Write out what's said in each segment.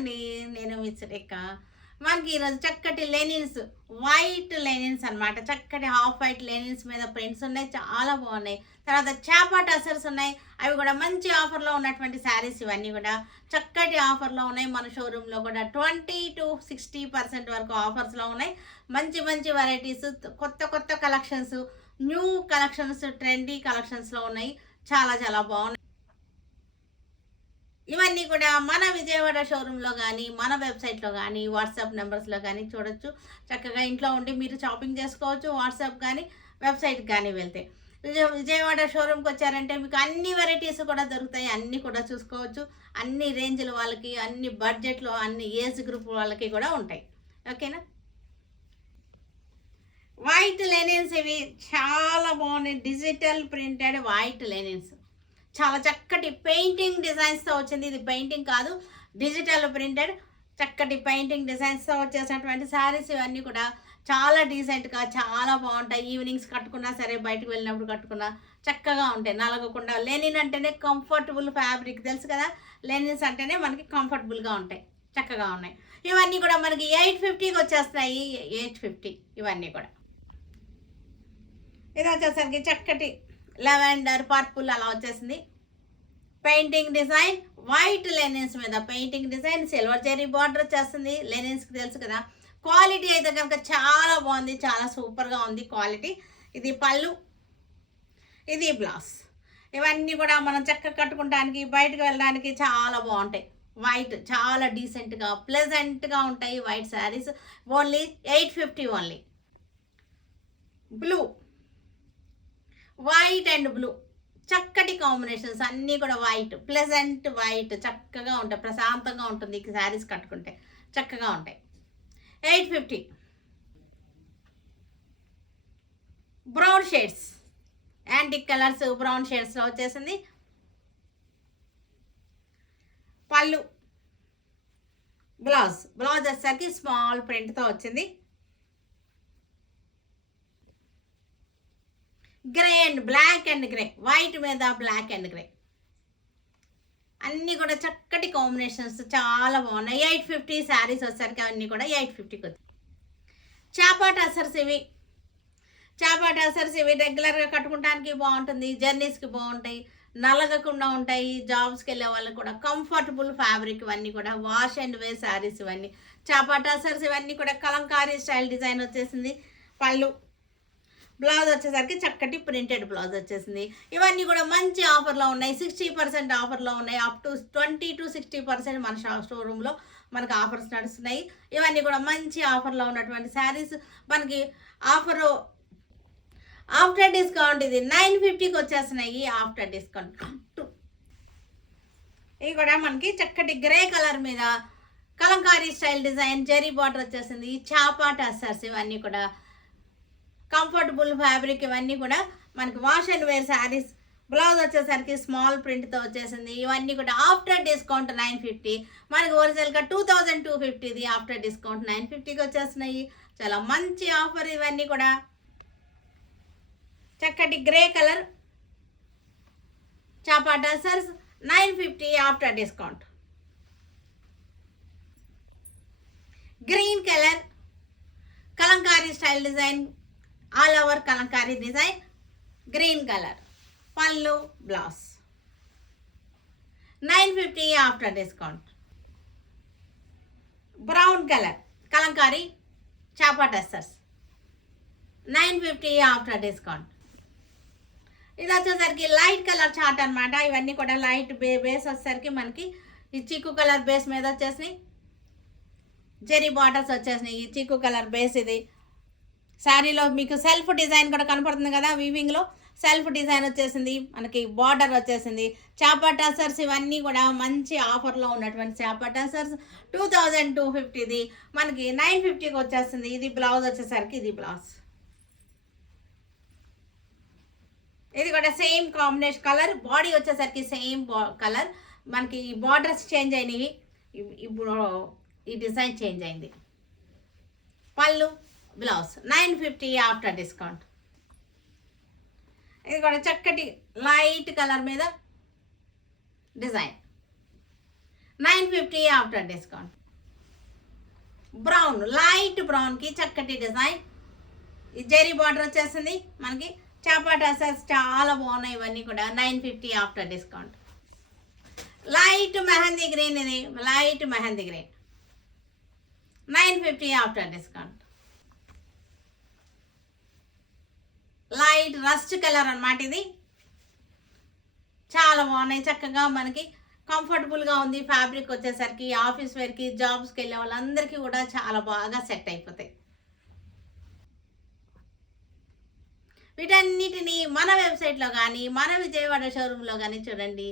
అండి, నేను మీ సురేఖ. మనకి ఈరోజు చక్కటి లెనిన్స్, వైట్ లెనిన్స్ అన్నమాట. చక్కటి హాఫ్ వైట్ లెనిన్స్ మీద ప్రింట్స్ ఉన్నాయి, చాలా బాగున్నాయి. తర్వాత చేప టసర్స్ ఉన్నాయి, అవి కూడా మంచి ఆఫర్లో ఉన్నటువంటి శారీస్. ఇవన్నీ కూడా చక్కటి ఆఫర్లో ఉన్నాయి. మన షోరూంలో కూడా 20 to 60% వరకు ఆఫర్స్లో ఉన్నాయి. మంచి మంచి వెరైటీస్, కొత్త కొత్త కలెక్షన్స్, న్యూ కలెక్షన్స్, ట్రెండీ కలెక్షన్స్లో ఉన్నాయి. చాలా చాలా బాగున్నాయి. ఇవన్నీ కూడా మన విజయవాడ షోరూంలో కానీ, మన వెబ్సైట్లో కానీ, వాట్సాప్ నెంబర్స్లో కానీ చూడొచ్చు. చక్కగా ఇంట్లో ఉండి మీరు షాపింగ్ చేసుకోవచ్చు. వాట్సాప్ కానీ, వెబ్సైట్కి కానీ వెళ్తే విజయవాడ షోరూమ్కి వచ్చారంటే మీకు అన్ని వెరైటీస్ కూడా దొరుకుతాయి. అన్నీ కూడా చూసుకోవచ్చు. అన్ని రేంజ్ల వాళ్ళకి, అన్ని బడ్జెట్లో, అన్ని ఏజ్ గ్రూప్ వాళ్ళకి కూడా ఉంటాయి. ఓకేనా? వైట్ లెనిన్స్ ఇవి చాలా బాగున్నాయి. డిజిటల్ ప్రింటెడ్ వైట్ లెనిన్స్, చాలా చక్కటి పెయింటింగ్ డిజైన్స్తో వచ్చింది. ఇది పెయింటింగ్ కాదు, డిజిటల్ ప్రింటెడ్ చక్కటి పెయింటింగ్ డిజైన్స్తో వచ్చేసినటువంటి శారీస్. ఇవన్నీ కూడా చాలా డీసెంట్గా చాలా బాగుంటాయి. ఈవినింగ్స్ కట్టుకున్నా సరే, బయటకు వెళ్ళినప్పుడు కట్టుకున్నా చక్కగా ఉంటాయి, నలగకుండా. లెనిన్ అంటేనే కంఫర్టబుల్ ఫ్యాబ్రిక్, తెలుసు కదా. లెనిన్స్ అంటేనే మనకి కంఫర్టబుల్గా ఉంటాయి, చక్కగా ఉన్నాయి. ఇవన్నీ కూడా మనకి 850కి వచ్చేస్తున్నాయి. 850 ఇవన్నీ కూడా. ఇది వచ్చేసరికి చక్కటి లెవెండర్, పర్పుల్ అలా వచ్చేసింది. పెయింటింగ్ డిజైన్, వైట్ లెనిన్స్ మీద painting design, silver zari border వచ్చేస్తుంది. లెనిన్స్కి తెలుసు కదా. క్వాలిటీ అయితే కనుక చాలా బాగుంది, చాలా సూపర్గా ఉంది క్వాలిటీ. ఇది పళ్ళు, ఇది బ్లౌజ్. ఇవన్నీ కూడా మనం చక్కగా కట్టుకోవడానికి, బయటకు వెళ్ళడానికి చాలా బాగుంటాయి. వైట్ చాలా డీసెంట్గా, ప్లెజెంట్గా ఉంటాయి white saris. Only 850 only. Blue, white and blue చక్కటి కాంబినేషన్స్, అన్నీ కూడా వైట్, ప్లెజెంట్ వైట్, చక్కగా ఉంటాయి, ప్రశాంతంగా ఉంటుంది. ఈ శారీస్ కట్టుకుంటే చక్కగా ఉంటాయి. 850. Brown shades, antique colours, brown షేడ్స్లో వచ్చేసింది. పళ్ళు, బ్లౌజ్ వచ్చేసరికి స్మాల్ ప్రింట్తో వచ్చింది. Grey and black and grey, white మీద బ్లాక్ అండ్ గ్రే, అన్నీ కూడా చక్కటి కాంబినేషన్స్, చాలా బాగున్నాయి. 850 శారీస్ వచ్చేసరికి అవన్నీ కూడా 850కి వచ్చాయి. చేప టసర్స్ ఇవి రెగ్యులర్గా కట్టుకోవడానికి బాగుంటుంది, జర్నీస్కి బాగుంటాయి, నలగకుండా ఉంటాయి. జాబ్స్కి వెళ్ళే వాళ్ళకి కూడా కంఫర్టబుల్ ఫ్యాబ్రిక్. ఇవన్నీ కూడా వాష్ అండ్ వేర్ శారీస్. ఇవన్నీ చేప టసర్స్, ఇవన్నీ కూడా కలంకారీ స్టైల్ డిజైన్ వచ్చేసింది. పళ్ళు, బ్లౌజ్ వచ్చేసరికి చక్కటి ప్రింటెడ్ బ్లౌజ్ వచ్చేసింది. ఇవన్నీ కూడా మంచి ఆఫర్లో ఉన్నాయి, 60% ఆఫర్లో ఉన్నాయి. అప్ టు 20 to 60% మన షోరూంలో మనకు ఆఫర్స్ నడుస్తున్నాయి. ఇవన్నీ కూడా మంచి ఆఫర్లో ఉన్నటువంటి శారీస్. మనకి ఆఫరు ఆఫ్టర్ డిస్కౌంట్ ఇది 950కి వచ్చేస్తున్నాయి. ఆఫ్టర్ డిస్కౌంట్ ఇవి కూడా మనకి చక్కటి గ్రే కలర్ మీద Kalamkari style design, zari border వచ్చేసింది. చేప టసర్స్ ఇవన్నీ కూడా కంఫర్టబుల్ ఫ్యాబ్రిక్. ఇవన్నీ కూడా మనకి wash and wear saris. Blouse వచ్చేసరికి స్మాల్ ప్రింట్తో వచ్చేసింది. ఇవన్నీ కూడా ఆఫ్టర్ డిస్కౌంట్ 950. మనకి ఒరిజినల్గా 2250, ఆఫ్టర్ డిస్కౌంట్ 950కి వచ్చేస్తున్నాయి. చాలా మంచి ఆఫర్. ఇవన్నీ కూడా చక్కటి గ్రే కలర్ చాపా tussars 950 after discount. Green colour kalamkari style design, all over kalamkari design, green colour. పళ్ళు, blouse 950 after discount. Brown colour kalamkari చాపా టసర్స్ 950 ఆఫ్టర్ డిస్కౌంట్. ఇది వచ్చేసరికి లైట్ కలర్ చార్ట్ అనమాట. ఇవన్నీ కూడా లైట్ బేస్ వచ్చేసరికి మనకి ఈ చిక్కు కలర్ బేస్ మీద వచ్చేసినాయి. జెరీ బార్డర్స్ వచ్చేసినాయి. ఈ చిక్కు కలర్ బేస్ ఇది. శారీలో మీకు సెల్ఫ్ డిజైన్ కూడా కనపడుతుంది కదా, వీవింగ్లో సెల్ఫ్ డిజైన్ వచ్చేసింది. మనకి బార్డర్ వచ్చేసింది. చేప టసర్స్ ఇవన్నీ కూడా మంచి ఆఫర్లో ఉన్నటువంటి చేప టసర్స్ 2250. మనకి 950కి వచ్చేస్తుంది. ఇది బ్లౌజ్ వచ్చేసరికి ఇది బ్లౌజ్. ఇది కూడా సేమ్ కాంబినేషన్ కలర్. బాడీ వచ్చేసరికి సేమ్ కలర్. మనకి బార్డర్స్ చేంజ్ అయినాయి, ఇప్పుడు ఈ డిజైన్ చేంజ్ అయింది. పళ్ళు, బ్లౌజ్ 950 ఆఫ్టర్ డిస్కౌంట్. ఇది కూడా చక్కటి లైట్ కలర్ మీద design 950 after discount. Brown, light బ్రౌన్కి చక్కటి డిజైన్, ఈ జెరీ బార్డర్ వచ్చేసింది మనకి. చాపా టసర్స్ చాలా బాగున్నాయి ఇవన్నీ కూడా. 950 after discount. Light mehndi green, ఇది light mehndi green, 950 after discount. Light rust colour అన్నమాట ఇది. చాలా బాగున్నాయి, చక్కగా మనకి కంఫర్టబుల్గా ఉంది. ఫ్యాబ్రిక్ వచ్చేసరికి ఆఫీస్ వేర్కి, జాబ్స్కి వెళ్ళే వాళ్ళందరికీ కూడా చాలా బాగా సెట్ అయిపోతాయి. వీటన్నిటిని మన వెబ్సైట్లో కానీ మన విజయవాడ షోరూంలో కానీ చూడండి.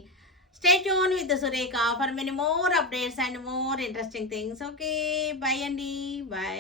Stay tune with Surekha for many more updates and more interesting things. Okay, by అండి, బాయ్.